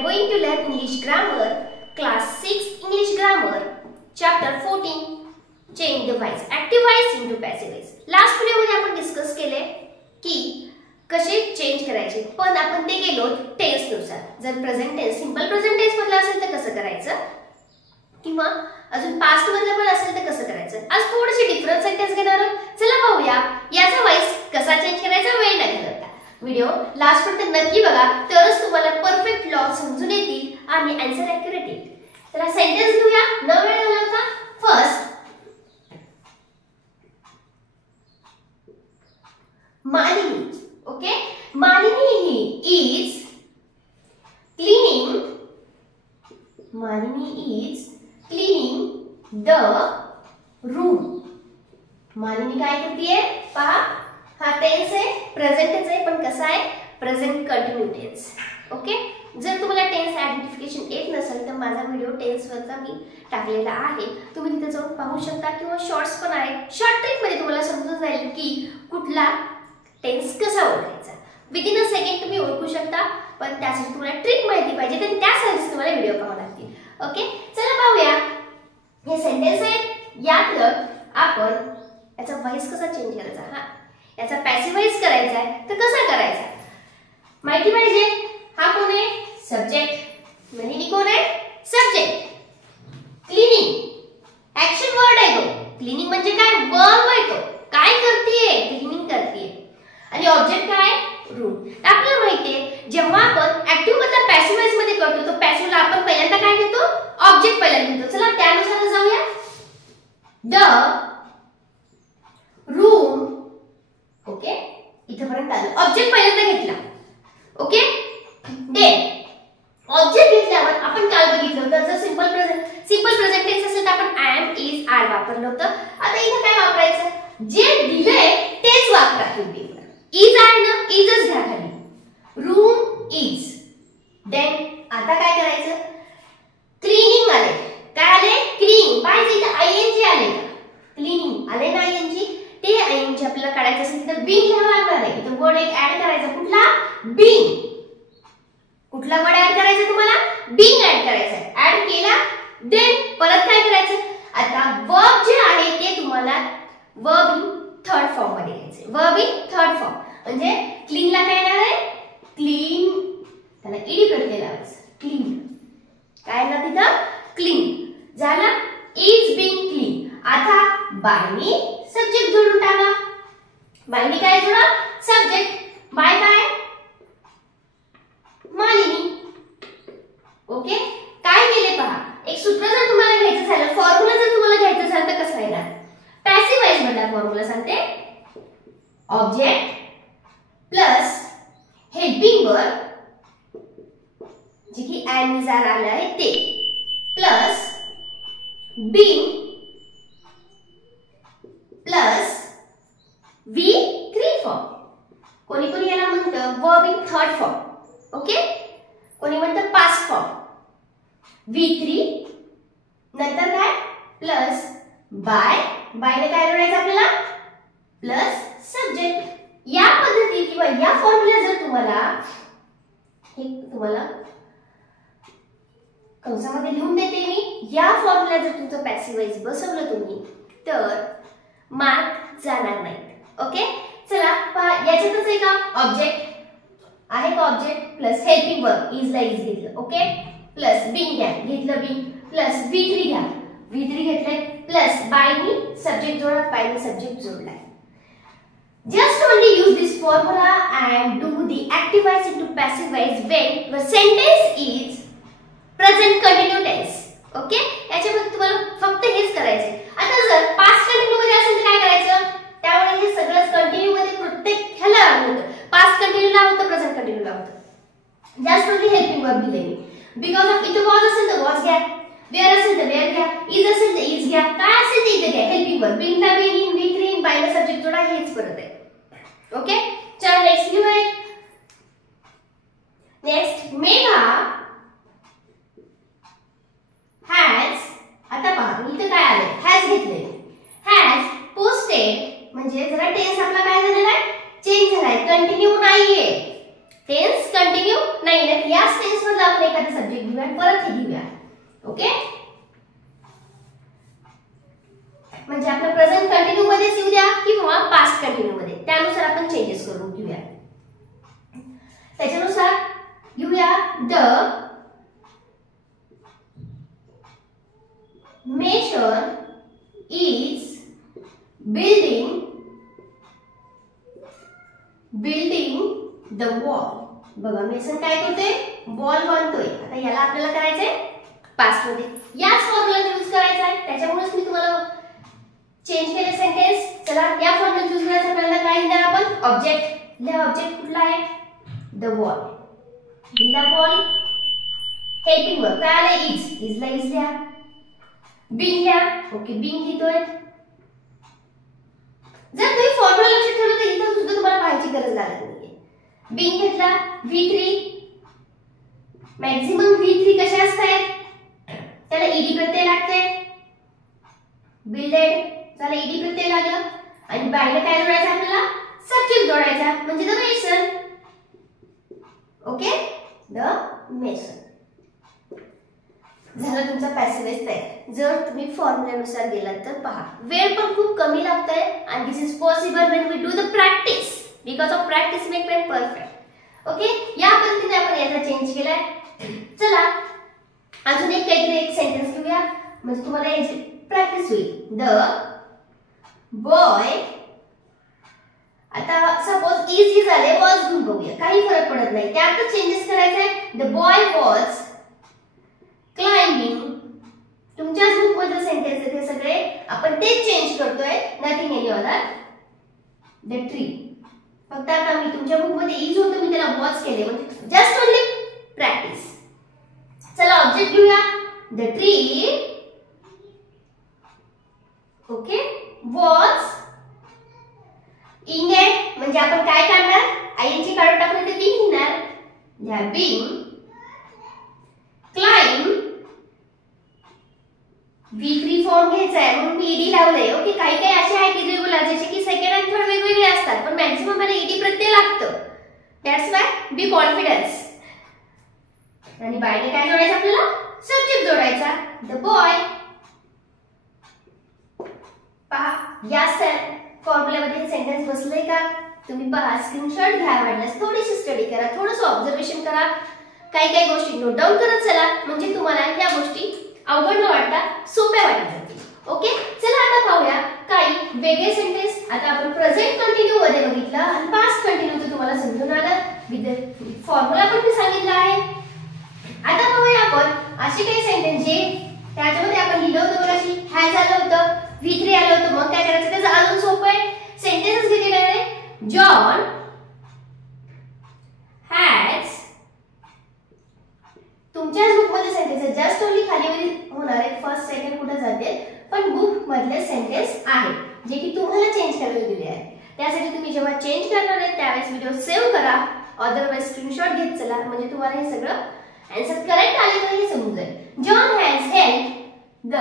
are going to learn English grammar, class 6 English grammar, chapter 14, change the voice, active voice into passive voice. Last video मध्ये आपण discuss केले की कसे change करायचे, पण आपण ते गेलो टेन्स नुसार. जर present tense simple present tense मधला असेल तर कसं करायचं, किंवा अजून पास्ट मधला पण असेल तर कसं करायचं. आज थोडेसे डिफरंट सेंटेन्स घेणार आहोत. चला पाहूया याचा वॉइस कसा चेंज करायचा. वेळ न घालवता व्हिडिओ लास्ट पर्यंत नक्की बघा, तरच तुम्हाला परफेक्ट लॉ समजून येतील आणि आन्सर ॲक्युरेट येईल. चला सेंटेन्स घेऊया न वेळ घालवता. First, Malini. Okay, Malini he is cleaning. Malini is cleaning the room. Malini काय करतेय पहा. हा टेन्स आहे, प्रेझेंटच आहे, पण कसा आहे प्रेझेंट कंटिन्यू टेन्स. ओके, जर तुम्हाला टेन्स आयडेंटिफिकेशन येत नसेल तर माझा व्हिडिओ टेन्स वरचा मी टाकलेला आहे, तुम्ही तिथे जाऊन पाहू शकता, किंवा शॉर्ट्स पण आहे. शॉर्ट ट्रिक मध्ये तुम्हाला समजून जाईल की कुठला टेन्स कसा ओळखायचा. विदिन अ सेकंड तुम्ही ओळखू शकता, पण त्यासाठी तुम्हाला ट्रिक माहिती पाहिजे, तर त्यासाठी तुम्हाला व्हिडिओ पाहावा लागतील. ओके, चला पाहूया. हे सेंटेन्स आहे, यातलं आपण याचा व्हॉइस कसा चेंज करायचा. हा याचा पॅसिव्ह व्हॉइस करायचा आहे, तर कसा करायचा माहिती पाहिजे. हा कोण आहे, सब्जेक्ट. मालिनी कोण आहे, सब्जेक्ट. क्लीनिंग ऍक्शन वर्ड आहे तो. क्लीनिंग म्हणजे काय, वर्ब आहे तो. काय करतेय, क्लीनिंग करतेय. आणि ऑब्जेक्ट काय, रूम. आपल्याला माहितीये जेव्हा आपण ऍक्टिव्ह मधला पॅसिव्ह व्हॉइस मध्ये करतो, तो पॅसिव्हला आपण पहिल्यांदा काय घेतो, ऑब्जेक्ट पहिल्यांदा घेतो. चला त्यानुसार जाऊया. The room. ओके, इथपर्यंत आलं. ऑब्जेक्ट पहिल्यांदा घेतला. ओके, देन ऑब्जेक्ट घेतल्यावर आपण काल बघितलं होतं, जर सिंपल प्रेझेंट टेन्स असेल तर आपण एम, इज, आर वापरलं होतं. आता इथे काय वापरायचं, जे दिलंय तेच वापरा. हिंदीवर इज आहे ना, इजच घ्या खाली. Room is. देन आता काय करायचं, क्लीनिंग आले. काय आले, क्लीनिंग. पाहिजे इथे आयएनजी आले का, क्लीनिंग आले ना आयएनजी. ते आयएनजी आपल्याला काढायचं असेल तर बीइंग घ्यावा लागणार आहे. इथे वर्ड एक ऍड करायचा. कुठला, बीइंग. कुठला वर्ड ऍड करायचा तुम्हाला, बीइंग ऍड करायचा. ऍड केला, देन परत काय करायचं. आता वर्ब जे आहे ते तुम्हाला वर्ब इन थर्ड फॉर्म मध्ये घ्यायचे. वर्ब इन थर्ड फॉर्म म्हणजे क्लीनला काय येणार आहे, क्लीन. त्याला ईडी प्रत्यय लावायचं. क्लीन काय ना तिथं, क्लीन झालं. Is being clean. आता बायनी सब्जेक्ट जोडून टाका. बायनी काय जोडा, सब्जेक्ट. बाय काय, मालिनी. ओके, काय केले पहा. एक सूत्र जर तुम्हाला घ्यायचं झालं, फॉर्म्युला जर तुम्हाला घ्यायचं झालं तर कसं येणार. पॅसिव्ह व्हॉइस मधला फॉर्म्युला सांगते. ऑब्जेक्ट प्लस हेल्पिंग वर्ब, जे की एम, इज, आर आलं आहे ते, plus being plus V3 form. कोणी कोणी याला म्हणतं verb in third form. Okay, कोणी म्हणतं पास्ट फॉर्म. V3 नंतर काय, प्लस बाय. बायने काय जोडायचं आपल्याला, प्लस सब्जेक्ट. या पद्धती किंवा या फॉर्म्युला जर तुम्हाला, हे तुम्हाला कंसामध्ये लिहून देते मी, या फॉर्म्युला जर तुमचं पॅसिव्ह व्हॉइस बसवलं तुम्ही तर मार्क जाणार नाही. ओके, चला पहा. याच्यातच आहे का, ऑब्जेक्ट आहे का, object plus helping verb, is ला इज घेतलं. ओके, प्लस बीइंग घ्या, घेतलं बीइंग, प्लस V3 घ्या, V3 घेतलंय, प्लस बायनी सब्जेक्ट जोडा, बायनी subject जोडलाय. Just only use this formula and do the active voice into passive voice when the sentence is present continuous tense. Okay, याच्यामध्ये तुम्हाला फक्त हेच करायचंय. आता जर पास्ट कंटिन्यू मध्ये असेल तर काय करायचं, त्यामुळे हे सगळं कंटिन्यू मध्ये प्रत्येक ह्याला होतं. पास्ट कंटिन्यू ला होतं, प्रेझेंट कंटिन्यू ला होतं. जस्ट ओनली हेल्पिंग वर्ब दिले मी. बिकॉज ऑफ इथे वॉज असेल तर वॉज घ्या, वेअर असेल तर वेअर घ्या, इज असेल तर इज घ्या, काय असेल ते इथे घ्या. हेल्पिंग वर्ब, बीइंग ला बीइंग, V3 बायला सब्जेक्ट जोडा, हेच परत आहे. ओके, चला नेक्स्ट घेऊ आहे. Next, Megha has. आता पहा इथे काय आले, हॅज घेतले. हॅज पोस्टेड म्हणजे जरा टेन्स आपला काय झालेला आहे, चेंज झालाय, कंटिन्यू नाहीये. टेन्स कंटिन्यू नाही ना, याच टेन्स मधला आपण एखादा सब्जेक्ट घेऊया परत हे घेऊया. ओके, म्हणजे आपलं प्रेझेंट कंटिन्यू मध्येच येऊ द्या किंवा पास्ट कंटिन्यू मध्ये, त्यानुसार आपण चेंजेस करून घेऊया. त्याच्यानुसार घेऊया the mason is building the wall. बघा मेसन काय करतोय, वॉल बांधतोय. आता याला आपल्याला करायचंय पास्ट मध्ये, याच फॉर्म्युला यूज करायचा आहे, त्याच्यामुळेच मी तुम्हाला चेंज केले सेंटेन्स. चला या फॉर्म्युला यूज करायचा. पहिल्यांदा काय लिहिणार आपण, ऑब्जेक्ट. लिहा ऑब्जेक्ट कुठला आहे, द वॉल. लिहा वॉल. हेल्पिंग वर्ब काय आलं, इज ला इज लिहा. बिंग लिहा. ओके, बिंग लिहितोय. जर तुम्ही फॉर्म्युला लक्षात ठेवलं तर इथं सुद्धा तुम्हाला पाहायची गरज लागत नाहीये. बिंग घेतला, V3 मॅक्सिमम V3 कशा असतात, त्याला ईडी प्रत्यय लागते. बिल्डेड त्याला ईडी प्रत्यय लागला आणि बायला काय जोडायचं आपल्याला, सब्जेक्ट जोडायचा म्हणजे the mason. Okay, the mason झालं तुमचा पॅसिव्ह वॉइस तयार. जर तुम्ही फॉर्म्युल्यानुसार गेलात तर पहा वेळ पण खूप कमी लागतोय आणि this is possible when we do the practice, because of practice make man perfect. Okay, या पद्धतीने आपण याचा चेंज केलाय. चला अजून एक काहीतरी एक सेंटेन्स घेऊया म्हणजे तुम्हाला याची प्रॅक्टिस होईल. द बॉय, आता सपोज इज झाले, वॉज घेऊन बघूया, काही फरक पडत नाही, त्यात चेंजेस करायचे. The boy was climbing. तुमच्याच बुक मधले सेंटेन्स आहेत हे सगळे, आपण तेच चेंज करतोय, nothing any other. The tree. फक्त आता मी तुमच्या बुक मध्ये इज होतं, मी त्याला वॉज केले म्हणजे जस्ट ओनली प्रॅक्टिस. चला ऑब्जेक्ट घेऊया, द ट्री. ओके, वॉज इंगेड म्हणजे आपण काय काढणार, आयएनजी काढून टाकलं तर बिंग लिहिणार. या बिंग क्लाइम. V3 फॉर्म घ्यायचा आहे म्हणून मी ईडी लावलंय. ओके, काही काही असे आहेत इरेग्युलर ज्याचे की सेकंड आणि थर्ड वेगवेगळे असतात, पण मॅक्सिमम मला ईडी प्रत्यय लागतं. That's why be confidence. आणि बायने काय जोडायचं आपल्याला, सब्जेक्ट जोडायचा, द बॉय. पहा या फॉर्म्युल्यामध्ये सेंटेन्स बसलंय का, तुम्ही पहा, स्क्रीनशॉट घ्या, वाटल्यास थोडीशी स्टडी करा, थोडंसं ऑब्झर्वेशन करा, काही काही गोष्टी नोट डाऊन करत चला, म्हणजे तुम्हाला या गोष्टी अवघड न वाटता सोप्या वाटत जातील. ओके, चला आता पाहूया काही वेगळे सेंटेन्स. आता आपण प्रेझेंट कंटिन्यू मध्ये बघितलं आणि पास्ट कंटिन्यूचं तुम्हाला समजून आलं, विथ फॉर्म्युला पण मी सांगितला आहे. आता पाहूया आपण असे काही सेंटेन्स जे त्याच्यामध्ये आपण लिहिलं होतं बघाशी, हॅज आलं होतं, V3 आलं होतं, मग काय करायचं, त्याचं अजून सोपं आहे. सेंटेन्स घेतलेले आहे, जॉन हॅज. तुमच्याच बुक मध्ये सेंटेन्स जस्ट ओनली खाली होणार आहे, फर्स्ट सेकंड कुठे जाते, पण बुक मधले सेंटेन्स आहेत जे की तुम्हाला चेंज करायला दिले आहेत. त्यासाठी तुम्ही जेव्हा चेंज करणार आहे त्यावेळेस व्हिडिओ सेव्ह करा, अदरवाइज स्क्रीनशॉट घेत चला, म्हणजे तुम्हाला हे सगळं आन्सर करेक्ट आले तर हे समजून जाईल. John has help the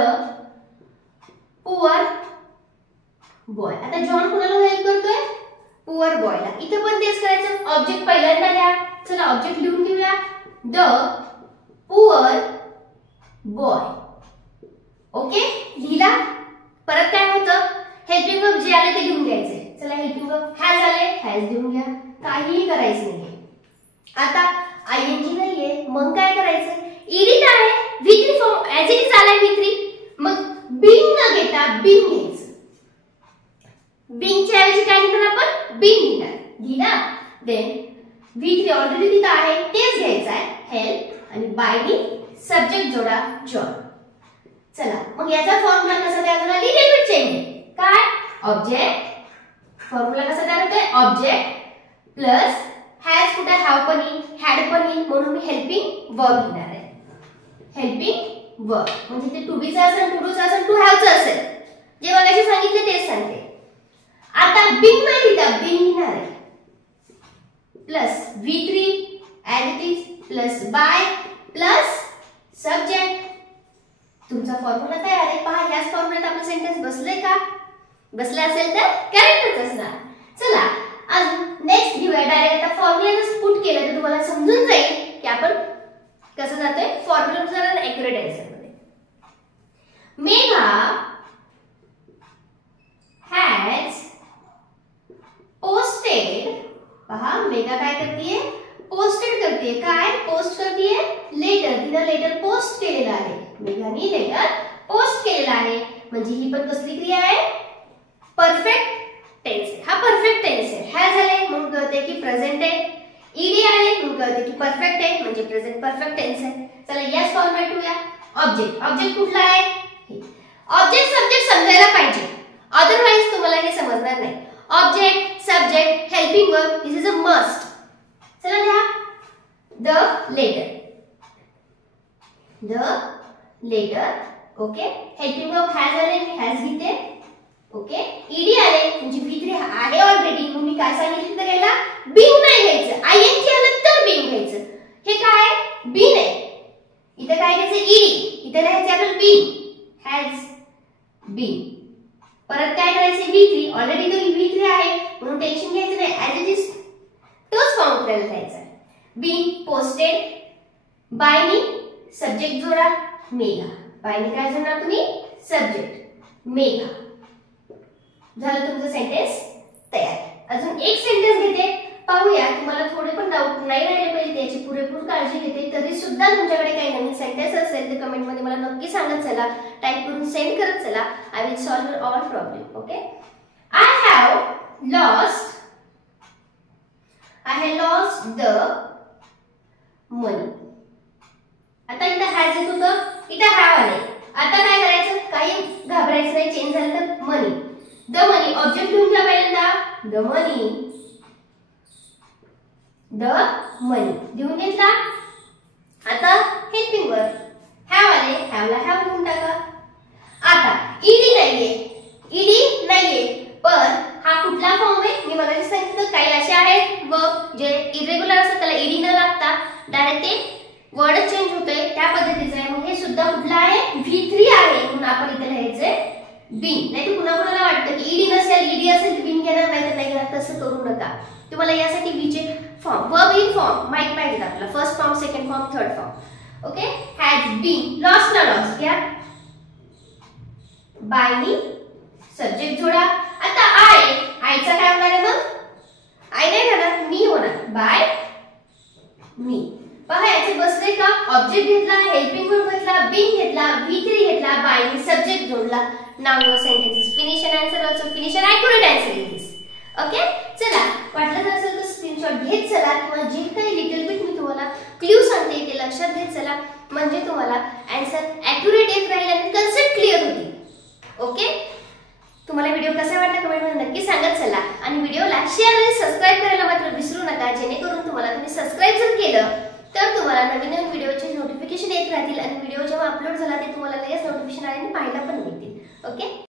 poor boy. आता जॉन कुणाला हेल्प करतोय, पुअर बॉयला. इथे पण तेच करायचं, ऑब्जेक्ट पहिल्यांदा लिहा. चला ऑब्जेक्ट लिहून घेऊया, द पुअर बॉय. ओके, लिहिला. परत काय होतं, हेल्पिंग वर्ब जे आले ते लिहून घ्यायचे. चला हेल्पिंग वर्ब हॅज आले, हॅज लिहून घ्या, काहीही करायचं नाहीये. आता आयएनजी नाहीये, मग काय करायचं, ईडी आहे, V3 form as it is आलाय V3, मग बिंग न घेता बिंग घ्यायचं. बिंगच्या ऐवजी काय लिहिणार आपण, बिंग लिहिणार. लिहिला. देन V3 ऑलरेडी तिथं आहे, तेच घ्यायचं आहे, हेल्प, आणि बायनी सब्जेक्ट जोडा, जॉन. चला मग याचा फॉर्म्युला कसा तयार झाला, लिटिल बिट चेंज आहे. काय, ऑब्जेक्ट. फॉर्म्युला कसा तयार होतोय, ऑब्जेक्ट प्लस हॅज, कुठे हॅव पण येईल, हॅड पण येईल, म्हणून मी हेल्पिंग वर्ब लिहिणार आहे. हेल्पिंग वर्ब म्हणजे ते टू बी चा असेल, टू डू चा असेल, टू हॅव चा असेल, जे मगाशी सांगितले तेच सांगते. आता बिंग नाही लिहिता, बिंग लिहिणार आहे, plus V3 as it is plus by plus subject. तुमचा फॉर्म्युला तयार आहे. पहा याच फॉर्म्युल्यात आपलं सेंटेन्स बसले का, बसले असेल तर करेक्टच असणार. चला अजून नेक्स्ट घेऊया. डायरेक्ट आता फॉर्म्युलाच पुट केलं तर ऍक्युरेट आन्सर मध्ये. मेघा हॅज पोस्टेड, पहा मेघा काय करतेय, पोस्टेड करते, काय पोस्ट करते, लेटर. तिने लेटर पोस्ट केलेला आहे, मेघाने लेटर पोस्ट केलेला आहे. म्हणजे ही पण कसली क्रिया आहे, परफेक्ट टेन्स. हा परफेक्ट टेन्स आहे. हॅज आले म्हणून कळते की प्रेझेंट आहे, ईडी आले म्हणून कळते की परफेक्ट आहे म्हणजे प्रेझेंट परफेक्ट टेन्स आहे. चला यास फॉर्मॅट करूया. ऑब्जेक्ट, ऑब्जेक्ट कुठला आहे, ऑब्जेक्ट सब्जेक्ट समजायला पाहिजे, अदरवाइज तुम्हाला हे समजणार नाही. Object subject helping verb, this is a must. चला लिहा the letter, the letter. Okay, helping verb has आले, हॅज घेते. ओके, ईडी आले म्हणजे V3 आहे ऑलरेडी, मग मी काय सांगितलं तर घ्यायला, बीन नाही घ्यायचं. आयएनजी आलं तर बीन घ्यायचं. हे काय आहे, बीन आहे. इथे काय घ्यायचं, ईडी. इथे लिहायचं आपल्याला बीन, हॅज बीन. परत काय करायचं, V3 ऑलरेडी तो V3 आहे म्हणून टेन्शन घ्यायचं नाही, ऍज इट इज तोच फॉर्म आपल्याला घ्यायचा. बीन पोस्टेड, बायनी सब्जेक्ट जोडा मेघा. बायनी काय जोडणार तुम्ही, सब्जेक्ट मेघा. झालं तुमचं सेंटेन्स तयार. अजून एक सेंटेन्स घेते, पाहूया. तुम्हाला थोडे पण डाऊट नाही राहिले पाहिजे, त्याची पुरेपूर काळजी घेते. तरी सुद्धा तुमच्याकडे काही नवीन सेंटेन्स असेल तर कमेंट मध्ये मला नक्की सांगत चला, टाइप करून सेंड करत चला. I will solve your all problem. Okay, I have lost the money. आता इथं हॅज येत होतं, इथं हॅव आले. आता काय करायचं, काही घाबरायचं नाही, चेंज झालं तर मनी. द मनी ऑब्जेक्ट लिहून घ्या पहिल्यांदा, द मनी, द मनी लिहून घेतला. आता हेल्पिंग वर्ब हॅव आले, हॅवला हॅव लिहून टाका. आता ईडी नाहीये, ईडी नाहीये, पण हा कुठला फॉर्म आहे, मी मला सांगितलं काही असे आहेत वर्ब जे इरेग्युलर असतात, त्याला ईडी न लागता डायरेक्ट ते वर्ड चेंज होतोय, त्या पद्धतीचं आहे. मग हे सुद्धा कुठला आहे, V3 आहे म्हणून आपण इथे लिहायचंय बीन. नाही तर कुणाला वाटतं की ईडी नसेल, ईडी असेल तर बीन घेणार, नाही तर नाही घेणार. तसं करू नका. तुम्हाला यासाठी बीचे फॉर्म, वर्ब इन फॉर्म माहित पाहिजे आपल्याला, first form, second form, third form. Okay, has been, lost ना लॉस्ट घ्या, बायनी सब्जेक्ट जोडा. आता आयचा काय होणार आहे, मग आय नाही होणार, मी होणार, बाय मी. पहा याचे बसले का, ऑब्जेक्ट घेतला, हेल्पिंग वर्ब घेतला, बीन घेतला, V3 घेतला, बायनी सब्जेक्ट जोडला. Now your sentence is finish end answer also finish end accurate answer in this. Okay, चला वाटलं तर असेल तर स्क्रीनशॉट घेत चला, किंवा जे काही लिटिल बिट मी तुम्हाला क्ल्यू सांगते ते लक्षात घेत चला, म्हणजे तुम्हाला आन्सर ऍक्युरेट येत राहील आणि कन्सेप्ट क्लिअर होतील. ओके, तुम्हाला व्हिडिओ कसा वाटला कमेंट मध्ये नक्की सांगत चला, आणि व्हिडिओला शेअर आणि सबस्क्राइब करायला मात्र विसरू नका, जेणेकरून तुम्ही सबस्क्राइब जर केलं तर तुम्हाला नवीन नवीन व्हिडिओचे नोटिफिकेशन येत राहतील, आणि व्हिडिओ जेव्हा अपलोड झाला ते तुम्हाला लगेच नोटिफिकेशन आल्याने पाहायला पण मिळतील. ओके.